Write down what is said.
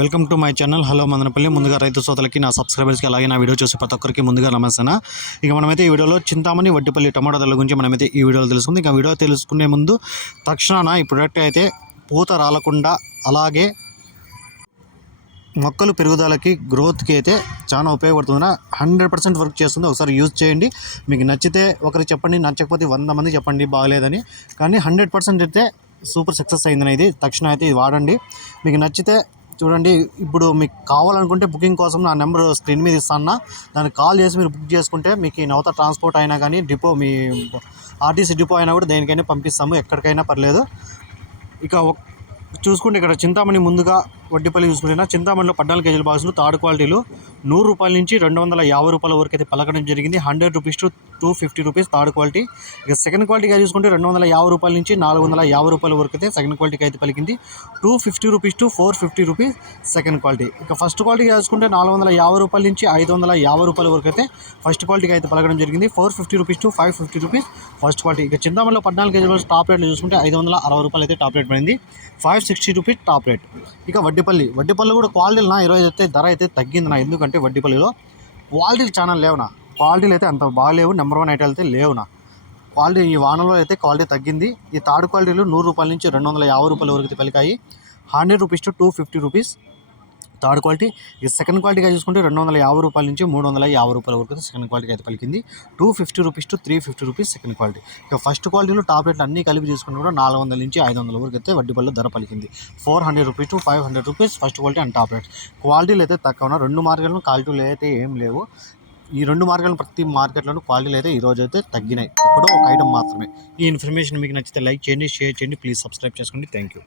Welcome to my channel. Hello Madanapalle. ముందుగా రైతు సోదరులకి నా సబ్స్క్రైబర్స్కి అలాగే నా వీడియో చూసి ప్రతి ఒక్కరికి ముందుగా నమస్తాను ఇక మనమైతే ఈ వీడియోలో చింతామణి వడ్డిపల్లి టమాటో ధరల గురించి మనమైతే ఈ వీడియోలో తెలుసుకుంది. ఇక వీడియో తెలుసుకునే ముందు తక్షణాన ఈ ప్రొడక్ట్ అయితే పూత రాలకుండా అలాగే మొక్కలు పెరుగుదలకి గ్రోత్కి అయితే చాలా ఉపయోగపడుతుంది హండ్రెడ్ పర్సెంట్ వర్క్ చేస్తుంది. ఒకసారి యూజ్ చేయండి. మీకు నచ్చితే ఒకరికి చెప్పండి నచ్చకపోతే వంద మంది చెప్పండి బాగలేదని. కానీ హండ్రెడ్ పర్సెంట్ అయితే సూపర్ సక్సెస్ అయిందని ఇది తక్షణం అయితే ఇది వాడండి. మీకు నచ్చితే చూడండి ఇప్పుడు మీకు కావాలనుకుంటే బుకింగ్ కోసం నా నెంబర్ స్క్రీన్ మీద ఇస్తాను దానికి కాల్ చేసి మీరు బుక్ చేసుకుంటే మీకు ఈ నవత ట్రాన్స్పోర్ట్ అయినా కానీ డిపో మీ ఆర్టీసీ డిపో అయినా కూడా దేనికైనా పంపిస్తాము ఎక్కడికైనా పర్లేదు. ఇక చూసుకుంటే ఇక్కడ చింతామణి ముందుగా వడ్డీపల్లి చూసుకుంటే చింతామణిలో పద్నాలుగు కేజీల బాక్సులు థర్డ్ క్వాలిటీలు. నూరు రూపాయల నుంచి రెండు వందల యాభై రూపాయల వరకు అయితే పలకడం జరిగింది. Hundred rupees to two fifty rupees third quality. ఇక సెకండ్ క్వాలిటీగా చూసుకుంటే రెండు వందల యాభై రూపాయల నుంచి నాలుగు వందల యాభై రూపాయల వరకు అయితే సెకండ్ క్వాలిటీకి అయితే పలికింది. Two fifty rupees to four fifty rupees second quality. ఇక ఫస్ట్ క్వాలిటీగా చూసుకుంటే నాలుగు వందల యాభై రూపాయల నుంచి ఐదు వందల యాభై రూపాయల వరకు అయితే ఫస్ట్ క్వాలిటీకి అయితే పలకడం జరిగింది. Four fifty rupees to five fifty rupees first quality. ఇక చింతామణిలో పద్నాలుగు కేజీల టాప్ రేట్లు చూసుకుంటే ఐదు వందల అరవై రూపాయలు అయితే టాప్ రేట్ పడింది. Five sixty rupees top rate. ఇక వడ్డీపల్లి. వడ్డీపల్లి కూడా క్వాలిటీలు నా ఈరోజు అయితే ధర అయితే తగ్గింది నా. ఎందుకంటే వడ్డీపల్లిలో క్వాలిటీలు చాలా లేవునా? క్వాలిటీలు అయితే అంత బాగాలేవు నెంబర్ వన్ ఐటాలు అయితే లేవునా? క్వాలిటీ ఈ వానలో అయితే క్వాలిటీ తగ్గింది. ఈ థర్డ్ క్వాలిటీలు నూరు రూపాయల నుంచి రెండు వందల యాభై రూపాయల వరకు పలికాయి hundred rupees to two fifty rupees. Third quality. ఇక సెకండ్ క్వాలిటీగా చూసుకుంటే రెండు వందల యాభై రూపాయల నుంచి మూడు వందల యాభై రూపాయల వరకు అయితే సెకండ్ క్వాలిటీ అయితే పలికింది. Two fifty rupees to three fifty rupees second quality. ఇక ఫస్ట్ క్వాలిటీలో టాప్ రేట్లు అన్ని కలిపి తీసుకుని కూడా నాలుగు వందల నుంచి ఐదు వందల వరకు అయితే వడ్డీ పళ్ళు ధర పలికింది. Four hundred rupees to five hundred rupees first quality and top rate. క్వాలిటీలు అయితే తక్కువ రెండు మార్గాలను క్వాలిటీలు అయితే ఏం లేవు. ఈ రెండు మార్గాలు ప్రతి మార్కెట్లోనూ క్వాలిటీలు అయితే ఈ రోజు అయితే తగ్గినాయి. ఎప్పుడో ఒక ఐటమ్ మాత్రమే. ఈ ఇన్ఫర్మేషన్ మీకు నచ్చితే లైక్ చేయండి షేర్ చేయండి. ప్లీజ్ సబ్స్క్రైబ్ చేసుకోండి. Thank you.